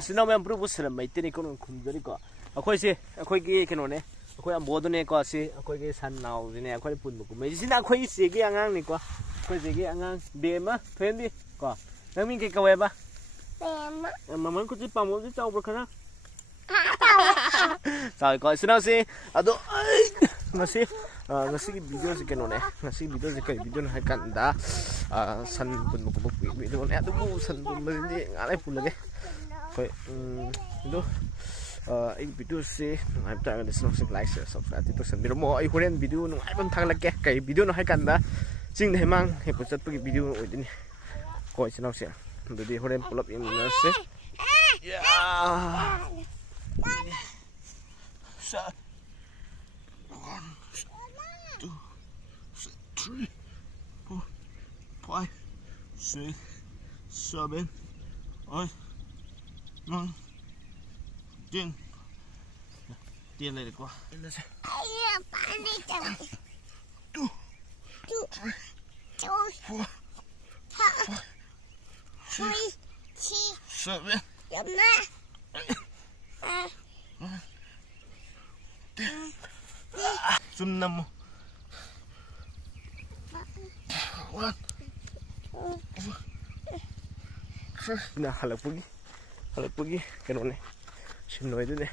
Sino memang perlu busur mai tini kono kunjuri ko. Aku sih, aku ini kenone. Aku yang bodoh nih kok sih. Aku ini sanau ini. Aku ini pun buku. Mai sini aku ini segi angang nih kok. Aku segi angang. Bema, fendi kok. Namin kau apa? Bema. Mama aku sih pamu sih tahu berkena. Tahu kok. Sino sih. Aduh. Masih. Ngasih video sih kenone. Ngasih video sih kayak video nak kan dah. San pun buku video nih. Aduh, san pun mesti ngalai pun lagi. Vậy anh video sẽ làm cho anh xem like share subscribe thì tôi sẽ video more ai huấn video nó ai vẫn thằng là cái video nó hay cần đã chính để mang hệ một chất cái video ở đây coi xem nó sẽ để đi huấn pull up in nó sẽ yeah 1 2 3 4 5 6 7 8 9 10 tiền này được quá lên xem Bạn đi chồng 2 Chú 4 Thợ Huy Chi 7 Dẫm má 8 Zoom 5 1 Nah, halap pergi. Kalau pergi, kenapa ni? Sim noi tu deh.